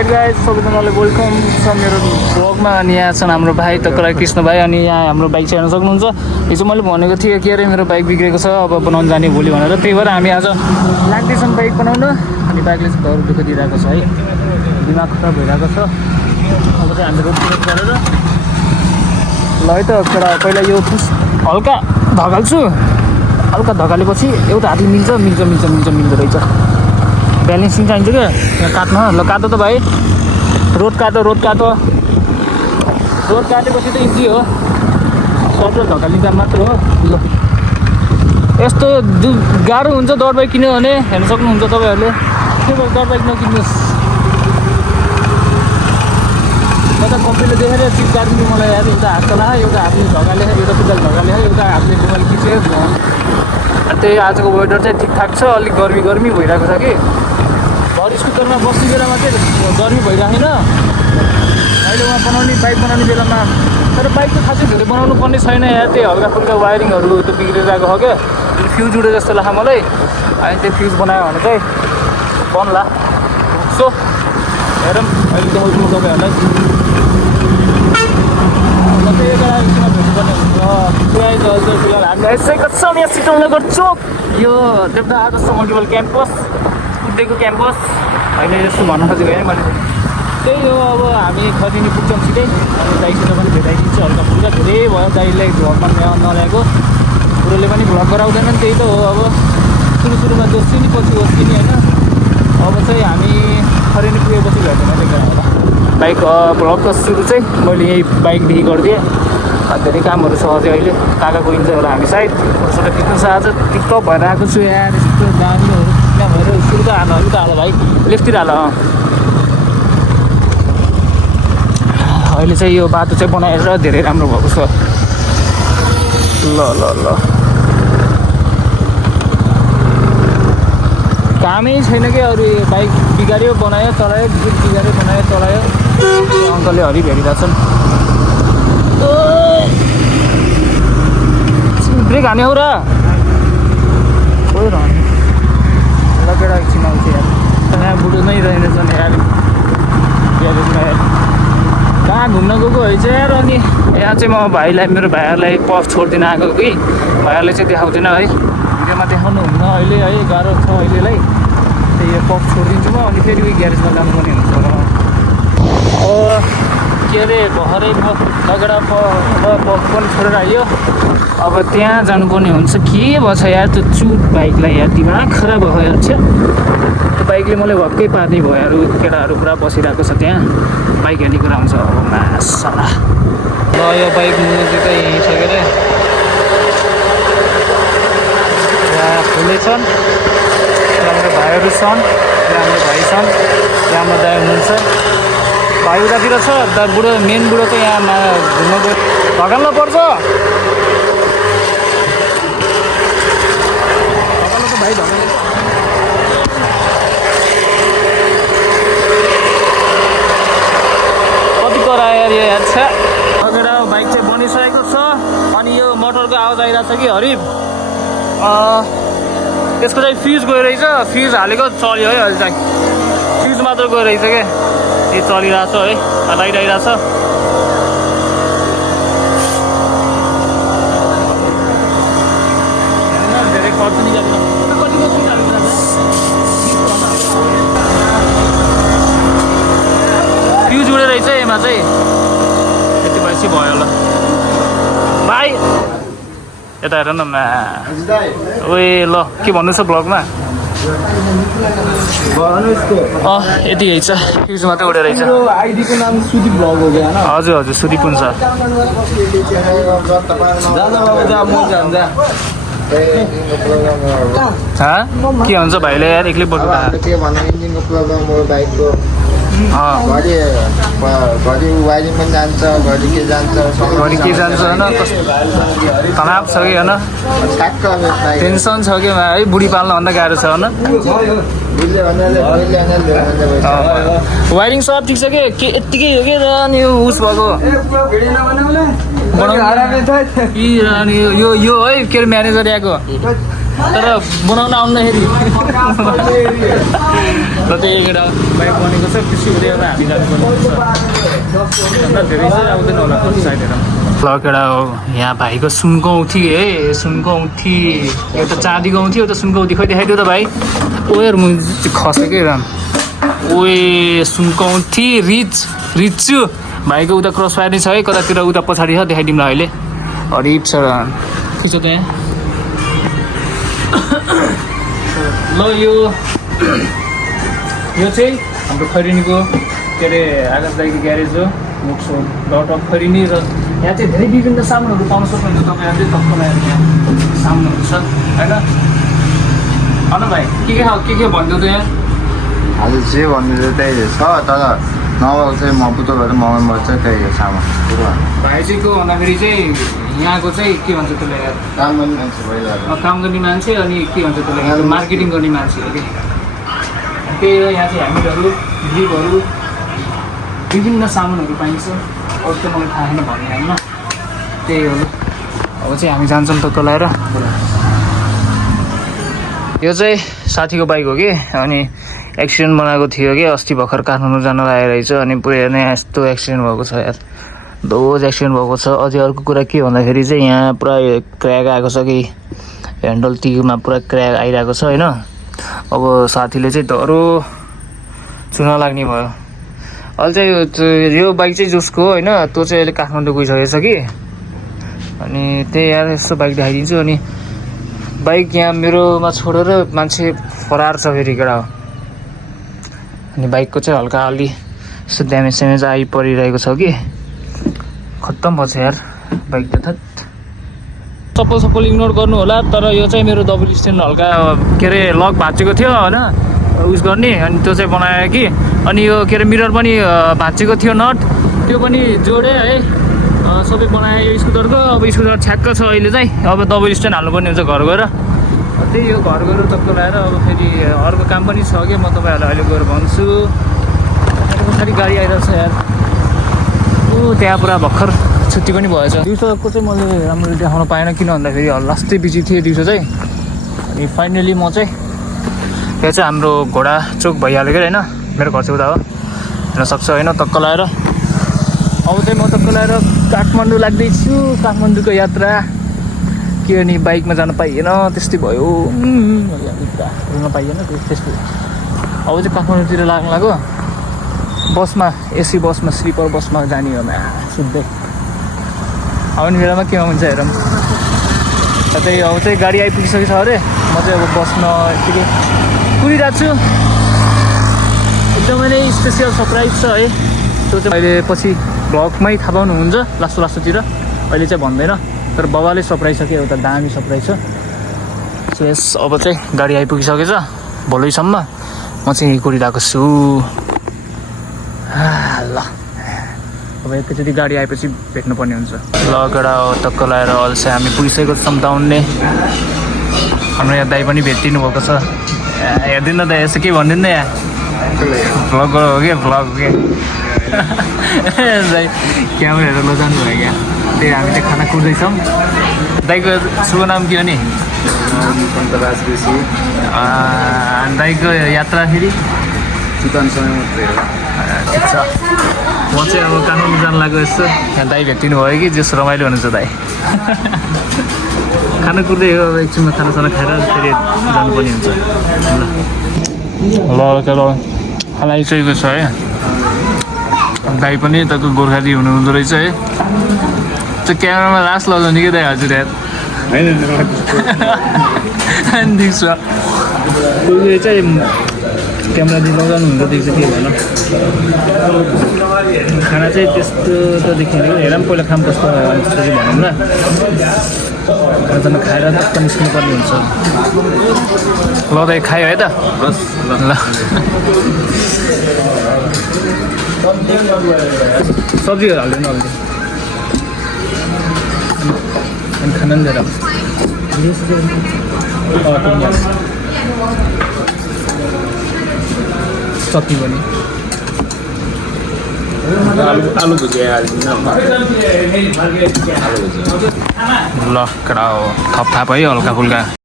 Right guys, सबैजनालाई welcome छ मेरो ब्लगमा। अनि यहाँ छन् हाम्रो भाइ तकरा कृष्ण भाइ। अनि यहाँ हाम्रो बाइक चाहिँ हेर्न सक्नुहुन्छ। हिजो मैले भनेको थिएँ के अरे मेरो बाइक बिग्रेको छ, अब बनाउनु जाने भोलि भनेर। त्यही भएर हामी आज लाग्दैछौँ बाइक बनाउन। अनि बाइकले चाहिँ घर दुःख दिइरहेको छ है, दिमाग खराब भइरहेको छ। अब चाहिँ हामी रोड गरेर ल है त केटा, पहिला यो हल्का धगाल्छु। हल्का धगालेपछि एउटा हातले मिल्दो रहेछ। ब्यालेन्सिङ चाहिन्छ क्या यहाँ काट्न। ल काटो त भाइ, रोड काटो। रोड काटेपछि त इजी हो, सबै धकाल्ने काम मात्र हो। ल यस्तो गाह्रो हुन्छ दौड बाइक किन्यो भने हेर्न सक्नुहुन्छ तपाईँहरूले। के भयो दौड बाइक नकिन्नुहोस्। म त कम्पनीले देखेर चिप काटिदिनु मलाई यार। एउटा हात चला, एउटा हातले धगाले, एउटा खुट्टाले धगाले, एउटा हातले मोबाइल खिच्यो। त्यही आजको वेदर चाहिँ ठिकठाक छ, अलिक गर्मी भइरहेको छ कि। घर स्कुटरमा बस्ने बेलामा चाहिँ गर्मी भइरहेन, अहिले उहाँ बाइक बनाउने बेलामा। तर बाइक त खासै धेरै बनाउनु पर्ने छैन यार, त्यही हल्का फुल्का वायरिङहरू त बिग्रिरहेको छ क्या। फ्युज उडे जस्तो लाग्छ मलाई। अनि त्यो फ्युज बनायो भने चाहिँ बन्ला। सो हेरौँ अहिले त म तपाईँहरूलाई फिलहाल हामी आइसकेको छौँ यहाँ सिटौलागढ चोक। यो देवता आदर्श मल्टिपल क्याम्पस, कुद्देको क्याम्पस होइन जस्तो भन्न खोजेको है मैले। त्यही हो, अब हामी खरिनी पुग्छौँ छिटै। अनि दाइसित पनि भेटाइदिन्छु हल्का फुल्का। धेरै भयो दाइलाई भ्लगमा नल्याएको, कुरोले पनि भ्लग गराउँदैनन्। त्यही त हो, अब सुरुमा जोसिनी पछि ओसिनी होइन। अब चाहिँ हामी खरिनी पुगेपछि भेट्दैन देख्दैन होला। बाइक भ्लग त सुरु चाहिँ मैले यही बाइकदेखि गरिदिएँ। धेरै कामहरू छ अझै। अहिले काका गइन्छ होला हामी सायद। फोटोसोटो खिच्नु छ आज। टिकटक भएर आएको छु यार, यस्तो दामीहरू त्यहाँ भएर। सुरु त हाल भाइ, लेफ्टतिर हाल। अहिले चाहिँ यो बाटो चाहिँ बनाएर धेरै राम्रो भएको छ। ल कामै छैन कि अरू। बाइक बिगाऱ्यो बनायो चलायो, बिगाऱ्यो बनायो चलायो। अङ्कलले हरि भेटिरहेछन्। ब्रेक हाने हो र लगेर एकछिन आउँछ यार। यहाँ बुढो नै रहेनछन् यार ग्यारेजमा यार। कहाँ घुम्न गएको है चाहिँ यार। अनि यहाँ चाहिँ म भाइलाई, मेरो भाइहरूलाई पफ छोडिदिन आएको कि। भाइहरूले चाहिँ देखाउँदैन है, भिडियोमा देखाउनु हुन्न अहिले है, गाह्रो छ अहिलेलाई। त्यही यो पफ छोडिदिन्छु म। अनि फेरि उयो ग्यारेजमा जानुपर्ने हुन्छ। के अरे भरे लगेर पफ पनि छोडेर आयो। अब त्यहाँ जानुपर्ने हुन्छ। के भएछ यार त्यो चुट बाइकलाई यार, दिमाग खराब भयो यार। त्यो बाइकले मलाई भक्कै पार्ने भयो यार। केटाहरू पुरा बसिरहेको छ त्यहाँ, बाइक हेर्ने कुरा हुन्छ। अब मासला ल यो बाइक मुजुक यहीँ छ के अरे। यहाँ फुलै छन्, यहाँ हाम्रो भाइहरू छन्, यहाँ हाम्रो भाइ छन्, यहाँ हाम्रो दाइ हुनुहुन्छ। भाइ उतातिर छ, बुढो मेन बुढो चाहिँ यहाँ घुम्न गयो। धगाल्न पर्छ भाइ, धगाल्नु कति करायो यार यो यार। छ्या लगेर बाइक चाहिँ बनिसकेको छ। अनि यो मोटरको आवाज आइरहेको छ कि हरिब। त्यसको चाहिँ फ्युज गयो रहेछ। फ्युज हालेको चल्यो है अहिले चाहिँ। फ्युज मात्र गयो रहेछ क्या। यो चलिरहेछ है, लाइट आइरहेछ। धेरै खर्च नि जान्छ। फ्युज उडे रहेछ यसमा चाहिँ। यति भएपछि भयो ल भाइ। यता हेर न ओए। ल के भन्नु छ ब्लगमा? यति है छ, फ्युज मात्रै उडे रहेछ। आइडीको नाम सुदीप ब्लग हो क्या? हजुर सुदीप हुन्छ। के हुन्छ भाइले यार एक्लै बोल्नु? के भन्नु, इन्जिनको प्रब्लम हो बाइकको। घरि वाइरिङ पनि जान्छ, घरि के जान्छ होइन। तनाव छ कि होइन, टेन्सन छ कि है। बुढी पाल्नुभन्दा गाह्रो छ होइन। वाइरिङ सब ठिक छ कि यत्तिकै हो कि? र अनि उस भएको अनि यो है के अरे म्यानेजर आएको तर बनाउन आउँदाखेरि र त्यही एउटा बाइक बनेको छ कृषि हुँदै हामी जानुपर्ने अन्त धेरै चाहिँ आउँदैन होला साइडहरू ल केटा हो यहाँ भाइको सुनको औँठी है सुनको औँठी एउटा चाँदीको औँठी एउटा सुनको औँठी खै देखाइदियो त भाइ ओयर म खसेकै राम ओए सुनको औँठी रिच्छु भाइको उता क्रस फायर नै छ है कतातिर उता पछाडि छ देखाइदिउँ ल अहिले हरिप छ के छ त्यहाँ ल यो चाहिँ हाम्रो खैरिनीको के अरे आकाश दाईको ग्यारेज हो मुक्सो लट अफ खैरिनी र यहाँ चाहिँ धेरै विभिन्न सामानहरू पाउन सक्नुहुन्छ तपाईँहरूले तपाईँलाई यहाँ सामानहरू छ होइन होइन भाइ के भनिदियो त यहाँ हजुर जे भन्नु त्यही छ तर नभएको चाहिँ म पुतो गरेर मगाउनु पर्छ त्यही हो सामान भाइ चाहिँ को भन्दाखेरि चाहिँ यहाँको चाहिँ के भन्छ त्यसलाई यार काम गर्ने मान्छे भइरहेको काम गर्ने मान्छे अनि के भन्छ त्यसलाई मार्केटिङ गर्ने मान्छे हो कि त्यही हो यहाँ चाहिँ हामीहरू ग्रिपहरू विभिन्न सामानहरू पाइन्छ अरू चाहिँ मलाई थाहा छैन भन्ने होइन त्यही हो अब चाहिँ हामी जान्छौँ त लगाएर यो चाहिँ साथीको बाइक हो कि अनि एक्सिडेन्ट बनाएको थियो कि अस्ति भर्खर काठमाडौँ जान आइरहेछ अनि पुरै नै यस्तो एक्सिडेन्ट भएको छ यार डोज एक्सिडेन्ट भएको छ अझै अर्को कुरा के भन्दाखेरि चाहिँ यहाँ पुरा क्र्याक आएको छ कि ह्यान्डल टियुमा पुरा क्र्याक आइरहेको छ होइन अब साथीले चाहिँ डह्रो चुन लाग्ने भयो अहिले चाहिँ यो बाइक चाहिँ जसको होइन त्यो चाहिँ अहिले काठमाडौँ गइसकेको छ कि अनि त्यही यार यस्तो बाइक देखाइदिन्छु अनि बाइक यहाँ मेरोमा छोडेर मान्छे फरार छ फेरि केटा हो अनि बाइकको चाहिँ हल्का अलि यस्तो ड्यामेज आइपरिरहेको छ कि खत्तम भएको छ यार बाइक त थत सपोल इग्नोर गर्नु होला तर यो चाहिँ मेरो डबल स्ट्यान्ड हल्का के अरे लक भाँचेको थियो होइन उस गर्ने अनि त्यो चाहिँ बनायो कि अनि यो के अरे मिरर पनि भाँचेको थियो नट त्यो पनि जोडेँ है सबै बनाएँ यो स्कुटरको अब स्कुटर छ्याक्क छ अहिले चाहिँ अब डबल स्ट्यान्ड हाल्नुपर्ने हुन्छ घर गएर त्यही हो घर गएर टक्क लगाएर अब फेरि अर्को काम पनि छ कि म तपाईँहरूलाई अहिले गएर भन्छु पछाडि गाडी आइरहेको छ यार त्यहाँ पुरा भर्खर छुट्टी पनि भएछ दिउँसोको चाहिँ मैले राम्ररी देखाउन पाएन किन भन्दाखेरि लास्टै बिजी थिएँ दिउँसो चाहिँ अनि फाइनली म चाहिँ यहाँ चाहिँ हाम्रो घोडा चोक भइहाल्यो क्या होइन मेरो घर चाहिँ उता हो हुनसक्छ होइन टक्क लगाएर अब चाहिँ म टक्क लगाएर काठमाडौँ लाग्दैछु काठमाडौँको यात्रा के अनि बाइकमा जान पाइएन त्यस्तै भयो रुन पाइएन त्यस्तै अब चाहिँ काठमाडौँतिर लाग्यो बसमा एसी बसमा स्लिपर बसमा जाने हो सुत्दै आउने बेलामा के हुन्छ हेरौँ त्यही अब चाहिँ गाडी आइपुगिसकेको छ अरे म चाहिँ अब बसमा यतिकै कुदिरहेको छु एकदमै नै स्पेसियल सरप्राइज छ है त्यो चाहिँ अहिले पछि भ्लगमै थाहा पाउनुहुन्छ लास्टतिर अहिले चाहिँ भन्दैन तर बाबाले सरप्राइज छ कि एउटा दामी सरप्राइज छ सो यस अब चाहिँ गाडी आइपुगिसकेको छ भोलिसम्म म चाहिँ यहीँ कुदिरहेको छु ल अब एकैचोटि गाडी आएपछि भेट्नुपर्ने हुन्छ ल केटा टक्क लगाएर अहिले चाहिँ हामी पुगिसकेको छौँ दाउन्ने हाम्रो यहाँ दाइ पनि भेटिनु भएको छ हेरिदिनु न त यसो के भनिदिनु न यहाँ भ्लग हो कि भ्लग हो कि दाइ क्यामेराहरू लजानु भयो क्या त्यही हामी चाहिँ खाना कुर्दैछौँ दाइको शुभ नाम के हो नि दाइको यात्रा फेरि ठिक छ म चाहिँ अब काठमाडौँ जानु लाग्यो यस्तो यहाँ दाइ भेटिनु भयो कि जस रमाइलो हुनुहुन्छ दाइ खाना कुर्दै हो अब एकछिनमा खानासाना खाएर फेरि जानुपर्ने हुन्छ ल चलो खाना आइसकेको छ है दाइ पनि तपाईँको गोर्खाली हुनुहुँदो रहेछ है त्यो क्यामेरामा लास्ट लगाउने कि दाइ हजुर यार होइन देख्छ उयो चाहिँ क्यामेरा दिन लगाउनु हुन्छ देख्छ के भन खाना चाहिँ त्यस्तो त देखिने हेर पनि पहिला खाम कस्तो त्यस्तो चाहिँ भनौँ न खाना खाएर टक्क निस्किनु पर्ने हुन्छ ल दाइ खायो है त ल सब्जीहरू हाल्दैन अहिले अनि खाना पनि दिएर चटनी पनि आलु भुजिया हालिदिनु न ल केटा हो थप थाप है हल्का फुल्का